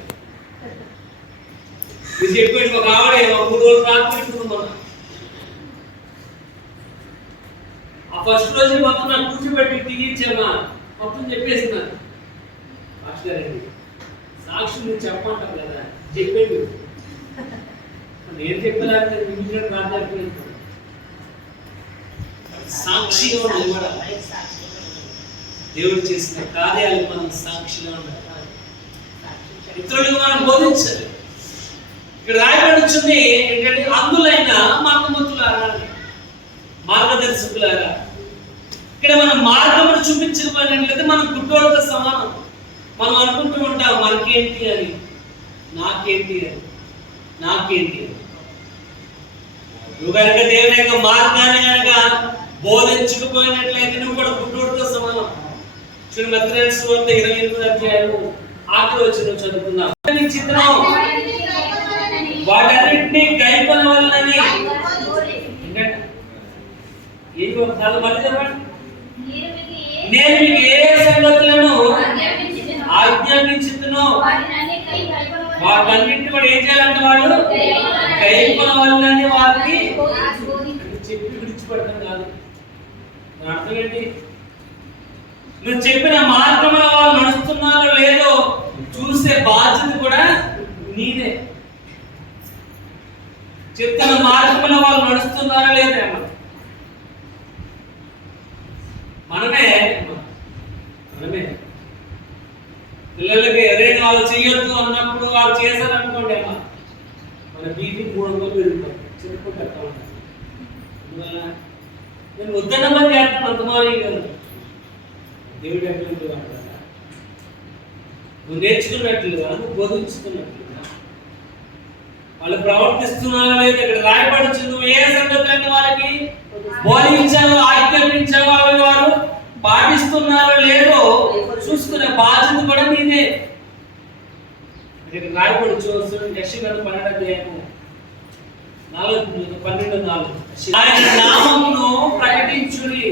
మీరు చెప్పేది ఒక ఆవిడ 3 రోజులు రాత్రి ఆ ఫస్ట్ రోజు మొత్తం నాకు కూర్చోబెట్టి టీచమ్మా మొత్తం చెప్పేసినాను. మాస్టర్ అండి సాక్షి నువ్వు చెప్పమంటావు కదా, చెప్పేది నేను చెప్పలేకపోతే రాజారు సాక్షిగా ఉండాలి. దేవుడు చేసిన కార్యాలు మనం సాక్షిగా ఉండాలి, ఇతరులకు మనం బోధించాలి. ఇక్కడ రాయబడుతుంది ఏంటంటే అందులైన మార్గదర్శకులారా. ఇక్కడ మన మార్గమును చూపించకపోయినట్లయితే మనం గుడ్డోళ్ళతో సమానం. మనం అనుకుంటూ ఉంటాం మనకేంటి అని, నాకేంటి అని, నాకేంటి అని. నువ్వు కనుక దేవుని యొక్క మార్గాన్ని కనుక బోధించకపోయినట్లయితే నువ్వు కూడా గుడ్డోడితో సమానం. చూడు మత్తయి సువార్త 28వ అధ్యాయము ఆఖరి వచనం చదువుకుందాం. వాటన్నిటినీ గైకొనవలెనని నేను మీకు ఏ సంగతులను ఆజ్ఞాపించుతున్నో వాటన్నిటిని కూడా ఏం చేయాలంటే వాళ్ళు గైకొనవలెనని వారికి చెప్పి విడిచిపెడతాం కాదు. అర్థం ఏంటి? నువ్వు చెప్పిన మార్గంలో వాళ్ళు నడుస్తున్నారో లేదో చూసే బాధ్యత కూడా నీదే. చెప్తున్న మార్గంలో వాళ్ళు నడుస్తున్నారో లేదో మనమే పిల్లలకి ఏదైనా వాళ్ళు చేయొద్దు అన్నప్పుడు వాళ్ళు చేశారనుకోండి అమ్మా, మన బీపీ 300 పెరుగుతాం. చెప్పుకుంటా నేను వద్దన్న పని చేస్తాను అంతమాని కదా. దేవుడు ఎటువంటి వాడు? నువ్వు నేర్చుకున్నట్లుగా, నువ్వు బోధించుకున్నట్లుగా వాళ్ళు ప్రవర్తిస్తున్నారో లేదు ఇక్కడ రాయబడుచు. నువ్వు ఏ సంగతులన్నీ వాళ్ళకి బోధించావో ఆజ్ఞాపించావో అవి వారు పాటిస్తున్నారో లేదో చూసుకునే బాధ్యత కూడా నీదే. ఇక్కడ రాయబడుచు యెషయా 12వ అధ్యాయము 12:4 ఆయన నామమును ప్రకటించుడి.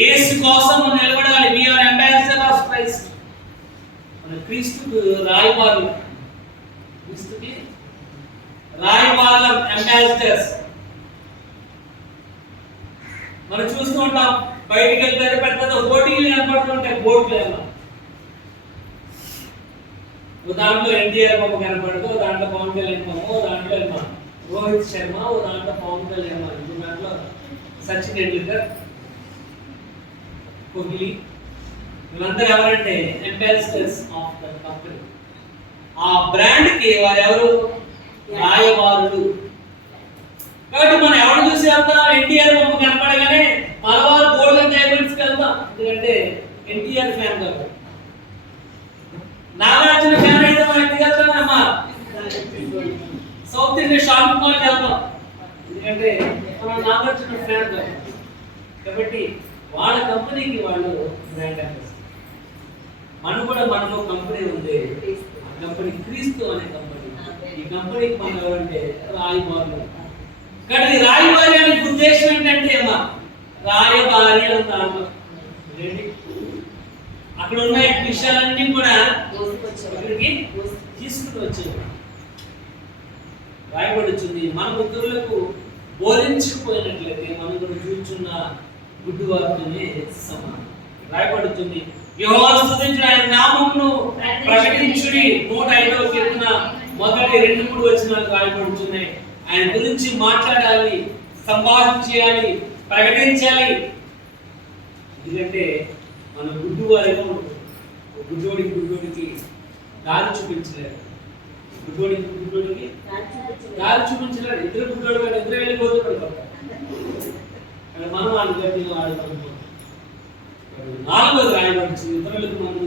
యేసు కోసం నిలబడాలి. We are ambassador of Christ. మన క్రీస్తుకు రాయబారులు, క్రీస్తుకి రాయబారుల అంబాసిడర్స్. మనం చూస్తూ ఉంటాం బయటికి వెళ్తే పెద్ద పెద్ద బోటింగ్లు కనపడుతుంటాయి. బోట్లు ఏమో దాంట్లో ఎన్టీఆర్ బొమ్మ కనపడదు, దాంట్లో పవన్ కళ్యాణ్ బొమ్మ, దాంట్లో ఏమో రోహిత్ శర్మ, దాంట్లో పవన్ కళ్యాణ్, దాంట్లో సచిన్ టెండూల్కర్, కోహ్లీ. వీళ్ళందరూ ఎవరంటే అంబాసిడర్స్ ఆఫ్ ద కంపెనీ. ఆ బ్రాండ్ కి వారు ఎవరు? రాయబారులు. కాబట్టి మనం ఎవరు చూసి వెళ్తాం? ఎన్టీఆర్ బొమ్మ కనపడగానే మలబార్ గోల్డెన్ డైమండ్స్కి వెళ్తాం, ఎందుకంటే ఎన్టీఆర్ ఫ్యాన్ కాబట్టి. నాగార్జున ఫ్యాన్ అయితే మనం ఎందుకు వెళ్తామమ్మా? సౌత్ ఇండియా షాపింగ్ మాల్కి వెళ్తాం, ఎందుకంటే మనం నాగార్జున ఫ్యాన్ కాబట్టి. వాళ్ళ కంపెనీకి వాళ్ళు బ్రాండ్ అంబాసిడర్. మనలో కంపెనీ ఉంది, ఆ కంపెనీ క్రీస్తు అనే కంపెనీ. ఈ కంపెనీకి మనం ఎవరంటే రాయబారులు. కానీ రాయబారి అనే ఉద్దేశం ఏంటంటే అమ్మా, రాయబారి అంటారు. అక్కడ ఉన్న విషయాలన్నీ కూడా ఇక్కడికి తీసుకుని వచ్చేది. రాయబడుతుంది మన ఇతరులకు బోధించకపోయినట్లయితే మనం కూడా చూచున్న గుడ్డు వార్తనే సమానం. రాయబడుతుంది యెహోవాను స్తుతించుడి, ఆయన నామమును ప్రకటించుడి. 105వ కీర్తన మొదటి 2-3 వచనాలు రాయబడుతున్నాయి. ఆయన గురించి మాట్లాడాలి, సంభాషణ చేయాలి, ప్రకటించాలి. ఎందుకంటే మన గుడ్డు వారిగా ఉంటుంది. గుడ్డోడికి దారి చూపించలేరు. గుడ్డోడికి దారి చూపించలేడు. ఇద్దరు గుడ్డోడు కానీ ఇద్దరు వెళ్ళి పోతున్నాడు. మనం వాళ్ళు గట్టిగా వాడుకుంటాం. 4వది రాయబడుతుంది ఇతరులకు మనం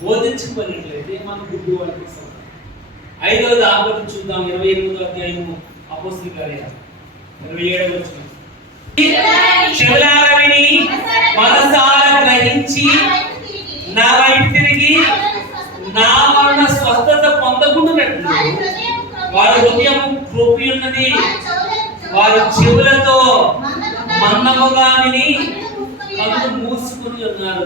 బోధించబడినట్లయితే మనం గుడ్డు వాడికి ఇస్తాం. 5వది ఆపద చూద్దాం. 28వ అధ్యాయము అపోస్తలుల కార్యాలు 27వ వచనం. చెవులారా విని మనసారా గ్రహించి నా వైపు తిరిగి నా వలన స్వస్థత పొందకుండానట్లు వారి హృదయం కృపి ఉన్నది, వారి చెవులతో మందముగా విని కళ్ళు మూసుకుని ఉన్నారు.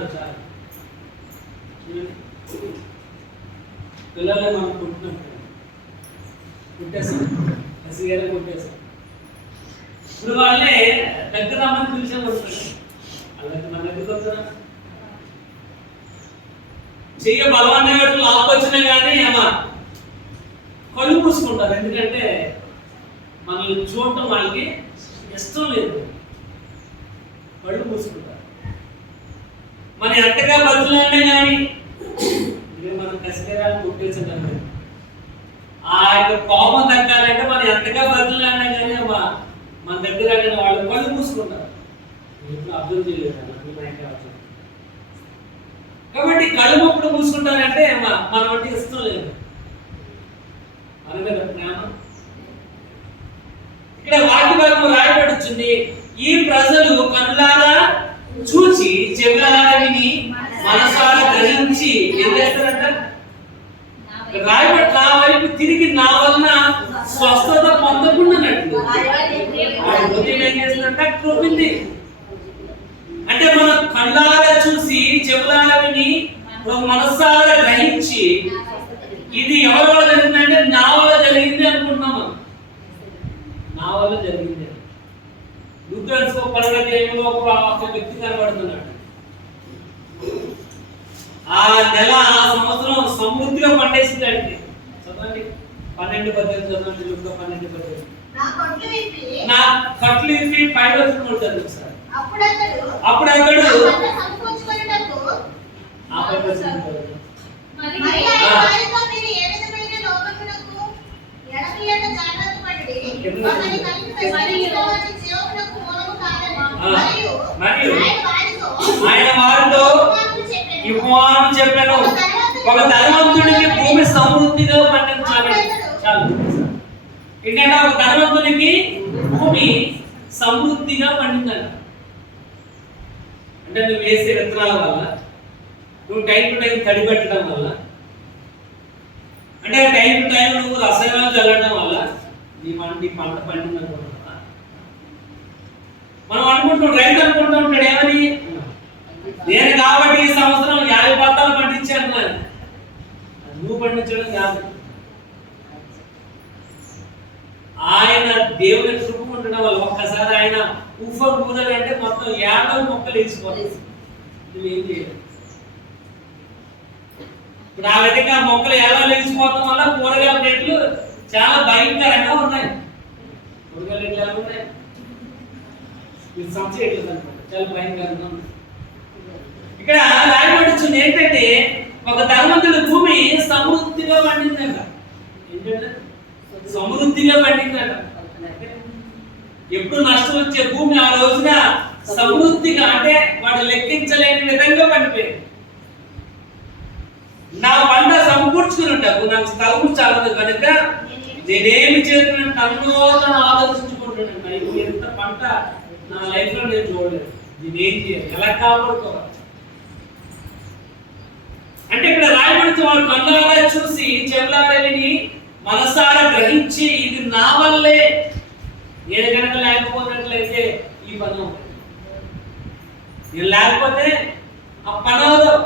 పిల్లలు మనం కుట్టేసాం, కొట్టేసాం. ఇప్పుడు వాళ్ళే దగ్గర రమ్మని పిలిచే వస్తుంది. అలాగే మన దగ్గరకు వస్తున్నా చెయ్య బలవాన్ని వాటి లాక్కొచ్చినా కానీ అమ్మా కళ్ళు పూసుకుంటారు. ఎందుకంటే మనల్ని చూడటం వాళ్ళకి ఇష్టం లేదు, కళ్ళు పూసుకుంటారు. మన ఎంతగా బతులంటే కానీ మనం కసిరేరాన్ని కొట్టేసాం. ఆ యొక్క కోపం తగ్గాలంటే మనం ఎంతగా బతులంటే కానీ అమ్మా మన దగ్గర వాళ్ళు కళ్ళు మూసుకుంటారు. ఎప్పుడు అబ్జర్వ్ చేయలేదు. కాబట్టి కళ్ళు ఎప్పుడు మూసుకుంటారంటే మనం అంటే ఇష్టం లేదు. మన మీద జ్ఞానం ఇక్కడ వాక్య భాగం రాయబడుతుంది. ఈ ప్రజలు కనులారా చూచి చెవులారా విని మనసారా గ్రహించి ఏం చేస్తారంట? రాయబడి నా వైపు తిరిగి నా వలన స్వస్థత పొందకుండానట్లు ఏం చేస్తుందంట? కృపింది. అంటే మనం కళ్ళారా చూసి చెవులారా విని మనసారా గ్రహించి ఇది ఎవరి వల్ల జరిగిందంటే నా వల్ల జరిగింది అనుకుంటున్నాం. నా వల్ల జరిగింది. లుథరన్స్ పండుగ టైంలో ఒక వ్యక్తి కనబడుతున్నాడు. ఆ నెల ఆ సంవత్సరం సమృద్ధిగా పండేసింది. అంటే చదవండి 12:18 చదవండి. లుక 12:18 నా కట్లు ఇప్పి పైకి వస్తున్నాడు సార్. అప్పుడు అతడు ఆయన వారితో యువాను చెప్పాను, ఒక ధనవంతుడికి భూమి సమృద్ధిగా పండించాలి. చాలు ఏంటంటే ఒక ధనవంతునికి భూమి సమృద్ధిగా పండించాలి. అంటే నువ్వు వేసే విత్తనాల వల్ల, నువ్వు టైం టు టైం తడి పెట్టడం వల్ల, అంటే టైం టు టైం నువ్వు రసాయనాలు చల్లడం వల్ల నీ పంట పండింది అనుకుంటున్నా. మనం అనుకుంటున్నాం, రైతు అనుకుంటూ ఉంటాడు ఏమని, నేను కాబట్టి ఈ సంవత్సరం 50 బత్తాలు పండించాను. నువ్వు పండించడం కాదు, ఆయన దేవుని కృప ఉండడం వల్ల ఒక్కసారి ఆయన ఊఫర్ ఊదాలంటే మొత్తం 50 మొక్కలు వేసిపోతాయి. నువ్వేం చేయలేదు. ఇప్పుడు ఆ విధంగా మొక్కలు 50 వేసిపోవడం వల్ల కూరగాయల రేట్లు చాలా భయంకరంగా ఉన్నాయి. కూరగాయల రేట్లు ఎలా ఉన్నాయి? మీరు సంశయట్లేదు అనుకోండి, చాలా భయంకరంగా ఉంది. ఇక్కడ రాయబడుతుంది ఏంటంటే ఒక ధనవంతుడి భూమి సమృద్ధిగా పండిందంట. ఏంటంటే సమృద్ధిగా పండిందంట. ఎప్పుడు నష్టం వచ్చే భూమి ఆ రోజున సమృద్ధిగా, అంటే వాడు లెక్కించలేని విధంగా పండిపోయింది. నా పంట సమకూర్చుకున్నట్టు నాకు స్థలం చాలదు కనుక నేనేమి చేస్తున్నాను తనలో తను ఆలోచించుకుంటున్నాను. ఎంత పంట నా లైఫ్ లో నేను చూడలేదు, నేనేం చేయాలి, ఎలా కాపాడుకోవాలి. అంటే ఇక్కడ రాయబడితే వాడు కళ్ళారా చూసి చెవులారా విని మనసారా గ్రహించి ఇది నా వల్లే, నేను కనుక లేకపోయినట్లయితే ఈ పని అవుతుంది, నేను లేకపోతే ఆ పని అవుతావు.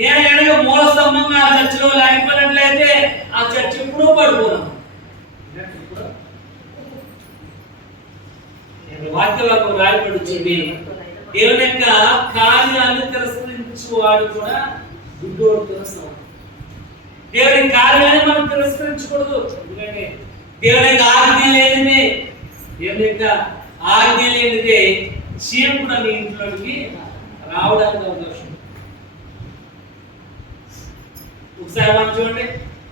నేను కనుక మూల స్తంభంగా ఆ చర్చిలో లేకపోయినట్లయితే ఆ చర్చ్ ఎప్పుడూ పడిపోను. వాక్యవాక్యం రాయబడుతుంది. దేవుని యొక్క కార్యాలు తిరస్కరించువాడు కూడా గుడ్డోడుతో సమానం. దేవుని కార్యాన్ని మనం తిరస్కరించకూడదు. ఎందుకంటే దేవుని యొక్క ఆజ్ఞ లేనిదే, దేవుని యొక్క ఆజ్ఞ లేనిదే చీమ కూడా నీ ఇంట్లోకి రావడానికి అవకాశం. ఒకసారి మనం చూడండి,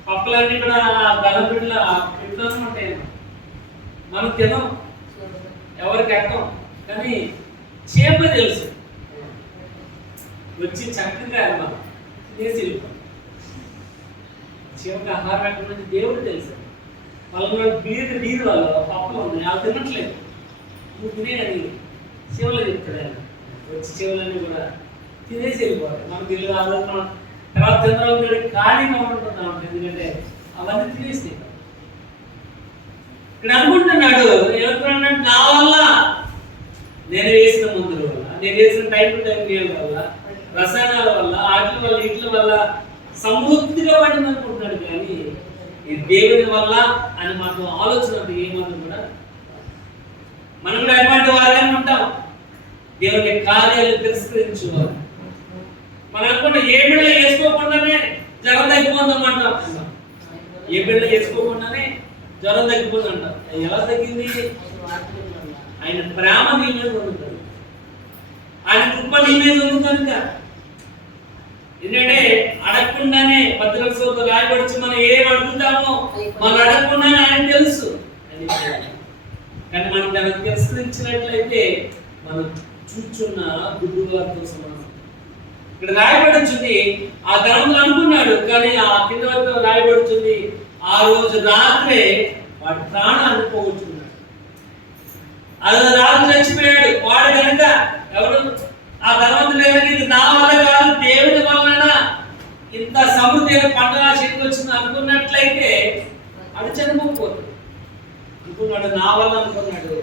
పప్పులన్నీ కూడా బలం ఇంట్లోనే ఉంటాయి. మనం తినం, ఎవరికి అర్థం, కానీ చీమ తెలుసు వచ్చి చక్కగా మనం తినేసి వెళ్ళిపోతాం. చీమకి ఆహారం ఎక్కడ నుంచి దేవుడు తెలుసు. వాళ్ళ నీరు వాళ్ళు పప్పులు ఉన్నాయి, అవి తినట్లేదు, నువ్వు తినేయని చీమలు చెప్తాడు ఆయన. వచ్చి చీమలన్నీ కూడా తినేసి వెళ్ళిపోతాయి. మనకు తెలియదు ఆలోచన తర్వాత చంద్రబాబు ఖాళీగా ఉంటున్నాం, ఎందుకంటే అవన్నీ తినేసి. ఇక్కడ అనుకుంటున్నాడు ఏమంటున్నాడు, నా వల్ల, నేను వేసిన మందుల వల్ల, నేను వేసిన టైం టు టైం నీళ్ళ వల్ల, రసాయనాల వల్ల, ఆటల వల్ల, ఇట్ల వల్ల సమృద్ధిగా పడింది అనుకుంటున్నాడు. కానీ ఈ దేవుని వల్ల అని మాకు ఆలోచన ఏమన్నా కూడా మనం కూడా ఎటువంటి వారిని ఉంటాం, దేవుని కార్యాలు తిరస్కరించేవారు. మనం అనుకుంటే ఏ బిడ్డ వేసుకోకుండానే జ్వరం తగ్గిపోతుందంటాం. ఏ బిడ్డ వేసుకోకుండానే జ్వరం తగ్గిపోతుందంట. ఎలా తగ్గింది? ఆయన ప్రేమ నీ మీద ఉంటుంది, ఆయన కృప నీ మీద ఉంది కనుక. ఎందుకంటే అడగకుండానే భద్రత రాయబడిచి మనం ఏం అడుగుతామో మనం అడగకుండానే ఆయన తెలుసు. కానీ మనం దాన్ని తిరస్కరించినట్లయితే మనం చూచున్న గుడ్డివారితో సమానం. ఇక్కడ రాయబడుతుంది ఆ ధనవంతుడు అనుకున్నాడు, కానీ ఆ కింద వరకు రాయబడుతుంది ఆ రోజు రాత్రే వాడి ప్రాణాన్ని పోగొట్టుకున్నాడు. అది రాత్రి చచ్చిపోయాడు. వాడు కనుక ఎవరు ఆ ధనవంతుడు కనుక ఇది నా వల్ల కాదు దేవుని వలన ఇంత సమృద్ధి అయిన పండుగ చేతికి వచ్చింది అనుకున్నట్లయితే అది చనిపోకూడదు. అనుకున్నాడు, నా వల్ల అనుకున్నాడు,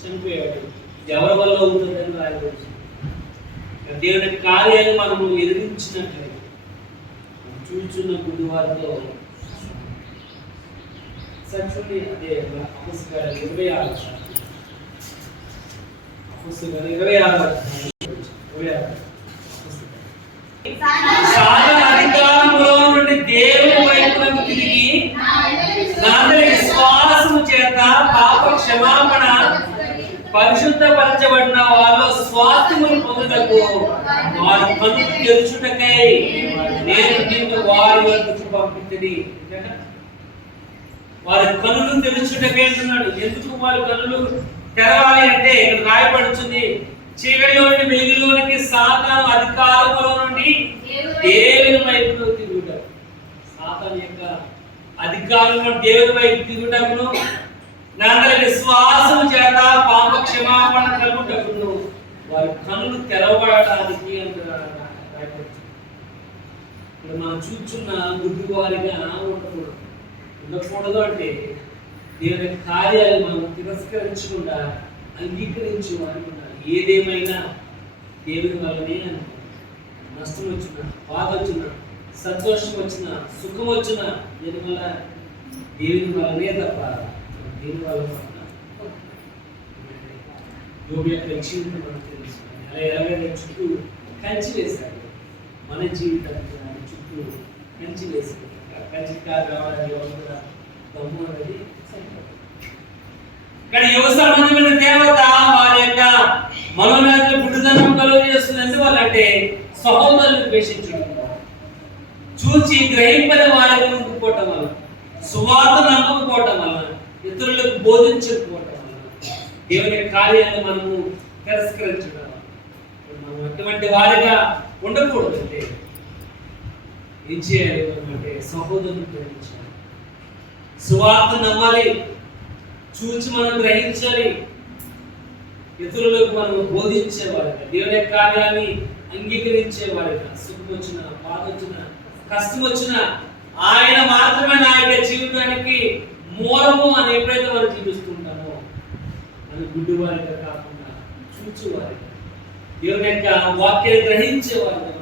చనిపోయాడు. ఎవరి వల్ల అవుతుందని రాయబడుతుంది. దేవుని కార్యాలు మనము ఎదిరించినట్లయితే చూచున్న గుడ్డివారితో సచ్చుని అదే అపొస్తలుల 26 అధికారంలో నుండి దేవుని వైపునకు తిరిగి విశ్వాసము చేత పాప క్షమాపణ పరిశుద్ధపరచబడిన వాళ్ళు స్వాస్థ్యములు పొందుటకు వారి కన్ను తెరుచుటకై నేను నిన్ను వారి వద్దకు పంపితిని. వారి కన్నులు తెరుచుటకై అంటున్నాడు. ఎందుకు వారి కన్నులు తెరవాలి అంటే ఇక్కడ రాయబడుతుంది, చీకటిలోని వెలుగులోనికి సాతాను అధికారములో నుండి దేవుని వైపు తిరుగుట. సాతాను యొక్క అధికారంలో దేవుని వైపు తిరుగుటకును నాందరి విశ్వాసము చేత పాప క్షమాపణ కలుగుటకును వారి కన్నులు తెరవబడటానికి రాయబడుతుంది. ఇక్కడ మనం చూచున్న గుడ్డివారిగా ఉండకూడదు అంటే దేవుని కార్యాలు మనం తిరస్కరించకుండా అంగీకరించి వారికి ఉండాలి. ఏదేమైనా దేవుని వల్లనే అనుకో. నష్టం వచ్చిన, బాధ వచ్చిన, సంతోషం వచ్చిన, సుఖం వచ్చిన దేని వల్ల దేవుని వల్లనే తప్ప దేని వల్ల యోబు యొక్క జీవితం మనకు తెలుసు. అలా ఎలాగైనా చుట్టూ కంచి వేశాడు. మన జీవితానికి చుట్టూ కంచి వేశాడు. కంచి కాదు రావడానికి కూడా దమ్ము అనేది కానీ యువ సంబంధమైన దేవత వారి యొక్క మనోవేదన పుట్టుదనం కలుగు చేస్తుంది. ఎందువల్ల అంటే సహోదరులను ద్వేషించడం, చూచి గ్రహింపని వారిని ఉండిపోవటం వల్ల, సువార్త నమ్మకపోవటం వల్ల, ఇతరులకు బోధించకపోవటం వల్ల, దేవుని కార్యాలను మనము తిరస్కరించడం వల్ల మనం అటువంటి వారిగా ఉండకూడదు. అంటే ఏం చేయాలి అంటే సహోదరులను ప్రేమించాలి, సువార్త నమ్మాలి, చూచి మనం గ్రహించాలి, ఇతరులకు మనం బోధించేవారుగా, దేవుని కార్యాన్ని అంగీకరించేవారుగా, సుఖం వచ్చిన, బాధ వచ్చిన, కష్టం వచ్చిన ఆయన మాత్రమే నా యొక్క జీవితానికి మూలము అని ఎప్పుడైతే మనం జీవిస్తుంటామో మనం గుడ్డివారిగా కాకుండా చూచేవారిగా, దేవుని యొక్క వాక్యాన్ని గ్రహించేవారుగా